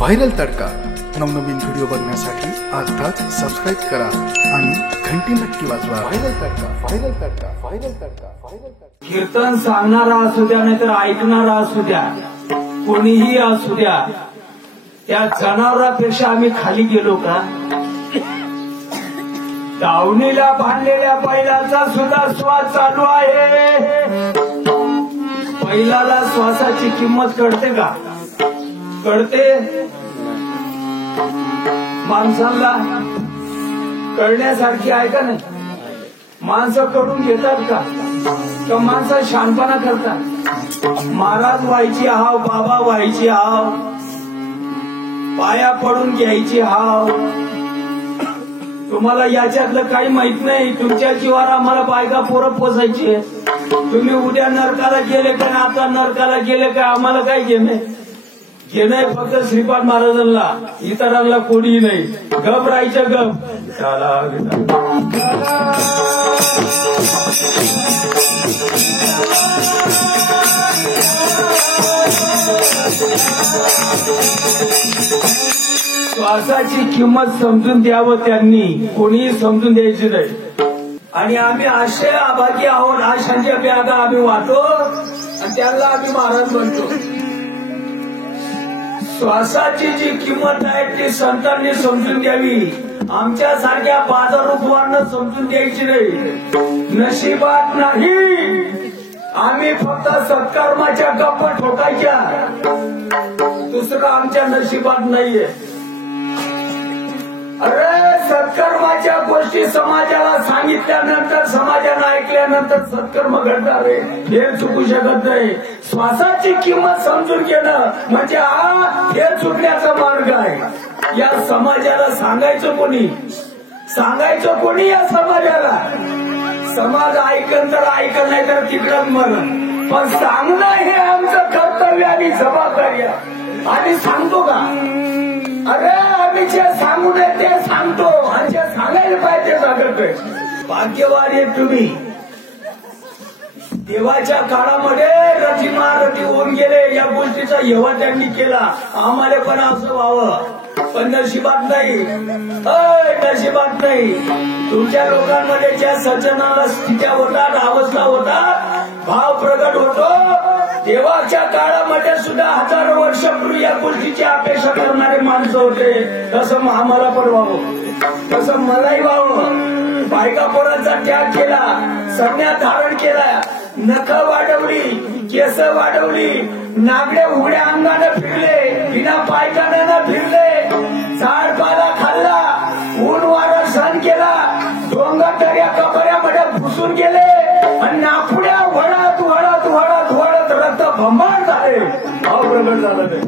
Viral तडका नवनवीन video बघण्यासाठी आताच सबस्क्राइब करा आणि घंटी नक्की वाजवा। व्हायरल तडका, व्हायरल तडका, व्हायरल तडका, व्हायरल तडका। कीर्तन सांगणारा असू द्या नाहीतर ऐकणारा असू द्या, कोणीही असू द्या, त्या जनावरापेक्षा आम्ही खाली गेलो का? दावणीला बांधलेल्या बैलाचा सुद्धा श्वास चालू आहे। बैलाला श्वासाची किंमत कळते का? कळते? माणसाला कळण्यासारखी आहे का नाही? माणसं करून घेतात का? का माणसं शहाणपणा करतात? महाराज व्हायची हाव, बाबा व्हायची हाव, पाया पडून घ्यायची हाव। तुम्हाला याच्यातलं काही माहित नाही। तुमच्या जीवावर आम्हाला बायका पोरं पोसायची। तुम्ही उद्या नरकाला गेले का आता नरकाला गेले का आम्हाला काय घेणे? घेणे फक्त श्रीपाद महाराजांना, इतरांना कोणीही नाही। गप राहायचं, गप। श्वासाची किंमत समजून द्यावं त्यांनी, कोणीही समजून द्यायची नाही। आणि आम्ही असे अभागी आहोत, आशांच्या बॅगा आम्ही वाहतो आणि त्यांना आम्ही महाराज म्हणतो। श्वासाची जी किंमत आहे ती संतांनी समजून द्यावी, आमच्या सारख्या बाजारूपवांना समजून द्यायची नाही। नशिबात नाही, आम्ही फक्त सत्कर्माच्या गप्पा ठोकायच्या, दुसरं आमच्या नशिबात नाहीये। अरे सत्कर्माच्या गोष्टी समाजाला सांगितल्यानंतर, समाजानं ऐकल्यानंतर सत्कर्म घडणार आहे, हे चुकू शकत नाही। श्वासाची किंमत समजून घेणं म्हणजे हा हे चुकण्याचा मार्ग आहे। या समाजाला सांगायचं कोणी? सांगायचं कोणी या समाजाला? समाज ऐकन तर ऐकन, नाही तर तिकडच मरण। पण सांगणं हे आमचं कर्तव्य आणि जबाबदारी आहे। आम्ही सांगतो का? अरे आम्ही जे सांगू नये ते सांगतो आणि जे सांगायला पाहिजे ते सांगतोय। भाग्यवान आहे तुम्ही। देवाच्या काळामध्ये रथी महारथी होऊन गेले, या गोष्टीचा हेवा त्यांनी केला। आम्हाला पण असं व्हावं, पण नशिबात नाही, नशिबात नाही। तुमच्या लोकांमध्ये ज्या सज्जनाला स्थित्या होतात, अवस्था होतात, भाव प्रगट होतो, देवाच्या काळामध्ये सुद्धा हजारो वर्षापूर्वी या गोष्टीची अपेक्षा करणारे माणसं होते। तसं आम्हाला पण व्हावं, तसं मलाही व्हावं। बायका पोरांचा त्याग केला, संन्यास धारण केला, नख वाढवली, केस वाढवली, नागडे उघड्या अंगाने फिरले, बिना पायखान्यानं फिरले, झाडपाला खाल्ला, ऊन वारा सहन केला, डोंगर या कपड्यामध्ये घुसून गेले आणि नापुड्या वळत वळत वळत वळत रक्त भंबाळ झाले। भाव प्रगट झाला नाही।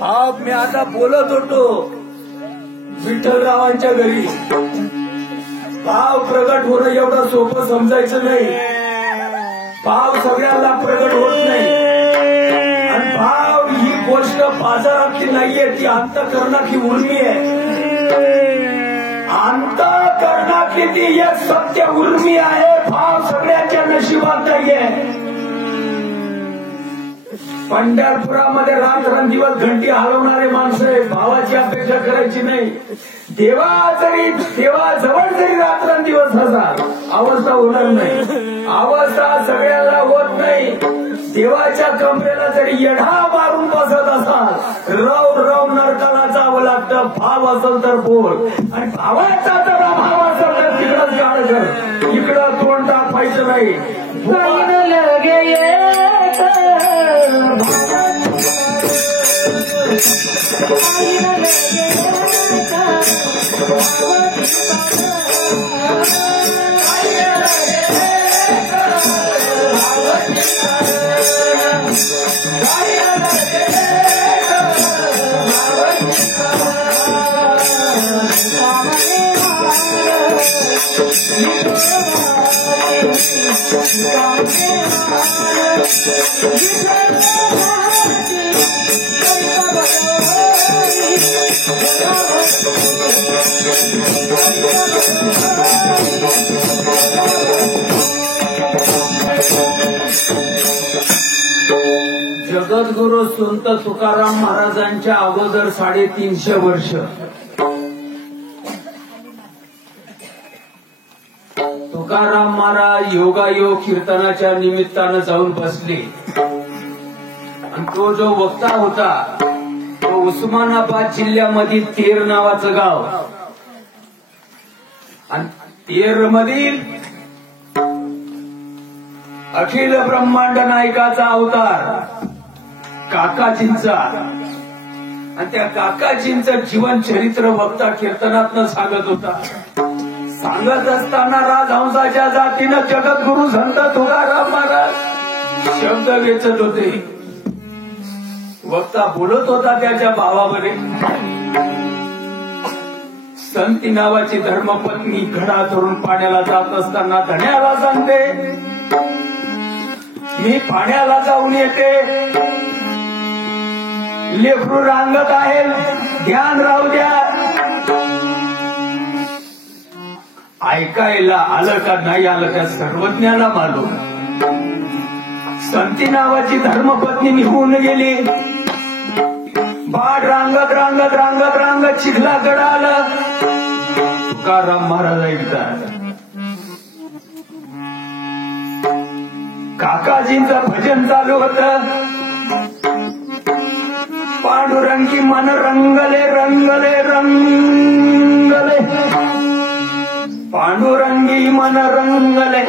भाव मी आता बोलत होतो विठ्ठलरावांच्या घरी, भाव प्रगट होणं एवढं सोपं समजायचं नाही। भाव सगळ्याला प्रगट होत नाही आणि भाव ही गोष्ट बाजारातली नाहीये, ती अंतःकरणातली उर्मी आहे। अंतःकरणातली ती एक सत्य उर्मी आहे। भाव सगळ्यांच्या नशिबात नाहीये। पंढरपुरामध्ये रात्रंदिवस घंटी हलवणारे माणसं आहे, भावाची अपेक्षा करायची नाही। देवाजवळ जरी रात्रंदिवस असाल, अवस्था होणार नाही। अवस्था सगळ्याला होत नाही। देवाच्या कमरेला जरी येढा मारून बसत असाल, रव रव नरकाला जावं लागतं। भाव असेल तर बोल, आणि भावाचा तर अभाव असेल तर तिकडंच गाणं कर, इकडं तोंड दाखवायचं नाही। जगद्गुरु संत तुकाराम महाराजांच्या अगोदर 350 वर्ष तुकाराम महाराज योगायोग कीर्तनाच्या निमित्तानं जाऊन बसले आणि तो जो वक्ता होता तो उस्मानाबाद जिल्ह्यामधील तेर नावाचं गाव आणि तेर मधील अखिल ब्रह्मांड नायकाचा अवतार काकाजींचा आणि त्या काकाजींचं जीवन चरित्र वक्ता कीर्तनातनं सांगत होता. सांगत असताना राजहंसाच्या जातीनं जगद्गुरु संत तुकाराम महाराज शब्द वेचत होते. वक्ता बोलत होता त्याच्या भावामध्ये. संती नावाची धर्मपत्नी घडा धरून पाण्याला जात असताना धन्याला सांगते मी पाण्याला जाऊन येते. लेकरू रांगत आहे ध्यान राहू द्या. ऐकायला आलं का नाही आलं त्या सर्वज्ञाला मालूम. संती नावाची धर्मपत्नी निघून गेली. भाड रांगत रांगत रांगत रांगत चिखला गडा आलं. तुकाराम महाराज ऐकतात. काकाजींचं भजन चालू होतं. पांडुरंगी मन रंगले रंगले रंगले पांडुरंगी मन रंगले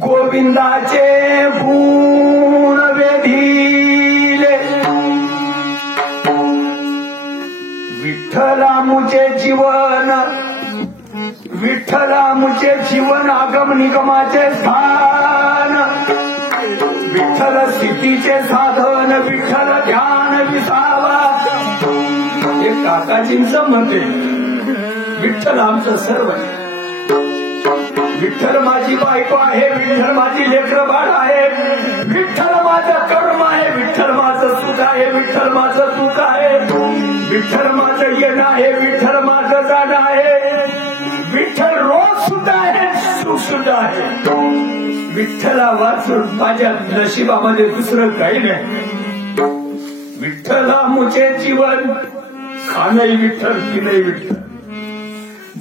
गोविंदाचे गुण वेधिले. विठ्ठलामुचे जीवन विठ्ठलामुचे जीवन आगम निगमाचे स्थान. विठ्ठल स्थितीचे साधन विठ्ठल ध्यान विसावा. हे काकाजींचं मत आहे. विठ्ठल आमचं सर्व आहे. विठ्ठल माझी बायको आहे. विठ्ठल माझी लेकरं बाळ आहे. विठ्ठल माझं कर्म आहे. विठ्ठल माझं सुख आहे. विठ्ठल माझं सुख आहे. विठ्ठल माझं येणं आहे. विठ्ठल माझं जाणं आहे. विठ्ठल रोज सुद्धा आहे सुख सुद्धा आहे. विठ्ठला वाचून माझ्या नशिबामध्ये दुसरं काही नाही. विठ्ठला मुचे जीवन खाणही विठ्ठल पिणही विठ्ठल.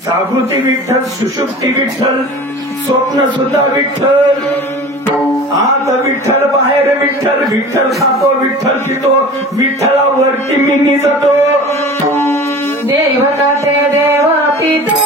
जागृती विठ्ठल सुषुप्ती विठ्ठल स्वप्न सुद्धा विठ्ठल. आत विठ्ठल बाहेर विठ्ठल. विठ्ठल खातो विठ्ठल पितो. विठ्ठलावरती मी निजतो. देवता ते देवा पिता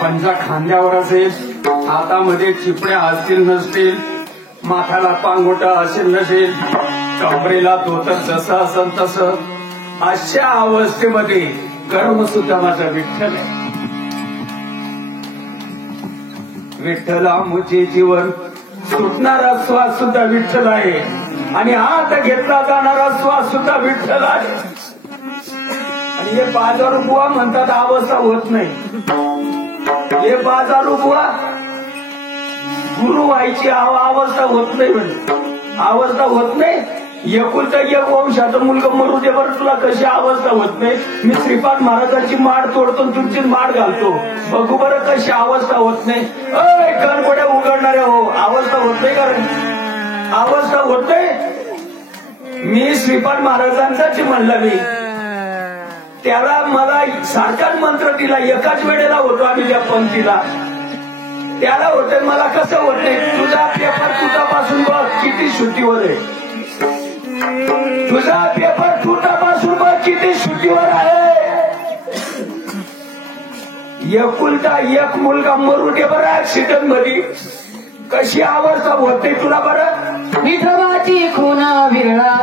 पंजा खांद्यावर असेल. हातामध्ये चिपड्या असतील नसतील. माथ्याला पांगोटा असेल नसेल. कमरेला धोतर जसं असेल तसं. अशा अवस्थेमध्ये कर्म सुद्धा माझा विठ्ठल आहे. विठ्ठला मुचे जीवन सुटणारा श्वास सुद्धा विठ्ठल आहे. आणि हात घेतला जाणारा श्वास सुद्धा विठ्ठल आहे. आणि हे बाजारू बुवा म्हणतात अवस्था होत नाही. हे बाजारू बुवा गुरु व्हायची अवस्था होत नाही. म्हणजे अवस्था होत नाही. एकुलता एक वंशाचा मुलगा मरू दे बरं, तुला कशी अवस्था होत नाही. मी श्रीपाद महाराजांची माळ तोडतो तुमची माळ घालतो, बघू बरं कशी अवस्था होत नाही. गणपड्या उघडणाऱ्या हो, अवस्था होत नाही, कारण अवस्था होत नाही. मी श्रीपाद महाराजांचाच म्हणला, मी त्याला मला सारखाच मंत्र दिला, एकाच वेळेला होतो आम्ही त्या पंक्तीला. त्याला होतंय, मला कसं होत नाही. तुझा पेपर तुझ्यापासून बघ किती शुद्धीवर आहे, तुझा पेपर तुझ्यापासून बघ किती शुद्धीवर आहे. एकुलता एक मुलगा मरू दे बरं ऍक्सिडेंट मध्ये, कशी अवस्था होते तुला बरं. विठोबाची खून विरळा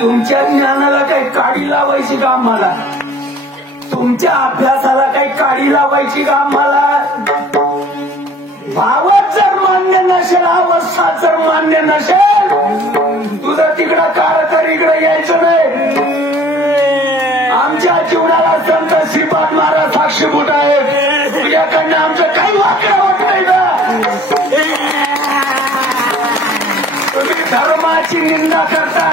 तुमच्या ज्ञानाला काही काडी लावायची का आम्हाला, तुमच्या अभ्यासाला काही काडी लावायची का आम्हाला. भावच जर मान्य नसेल, अवस्था जर मान्य नसेल, तुझं तिकडं काळ तर इकडं यायचं नाही. आमच्या जीवनाला संत श्रीपाद महाराज साक्षीभूत आहेत. तुझ्याकडनं आमचं काही वाकडं होत नाही का. तुम्ही धर्माची निंदा करता,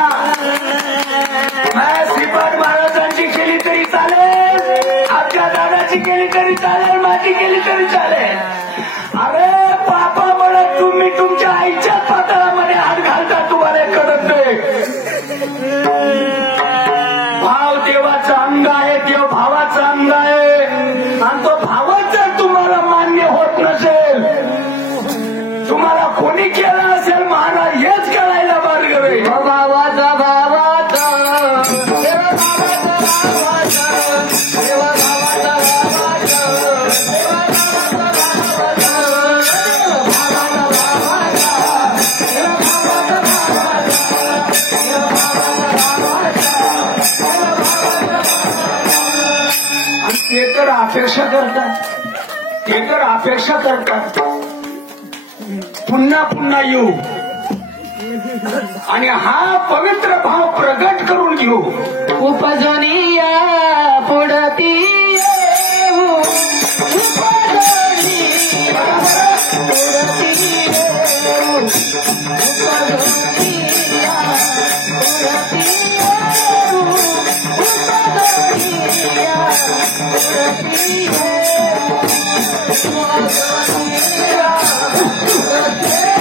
श्रीपाद महाराजांची केली तरी चालेल, आपल्या दादाची केली तरी चालेल, माझी केली तरी चालेल. अरे पापा म्हणत तुम्ही तुमच्या आईच्या पातळामध्ये हात घालता, तुम्हाला कळत नाही. भाव देवाचं अंग आहे, देव भावाचं अंग आहे, आणि तो भावच जर तुम्हाला मान्य होत नसेल, तुम्हाला कोणी केलं असेल महाराज हेच कळायला मार्ग आहे. भावाचा भावाचा ते तर अपेक्षा करतात, ते तर अपेक्षा करतात पुन्हा पुन्हा येऊ आणि हा पवित्र भाव प्रगट करून घेऊ. उपजोनिया पुढती येऊ, उपजोनिया पुढती येऊ, उपजोनिया पुढती येऊ, उपजोनिया पुढती येऊ, उपजोनिया पुढती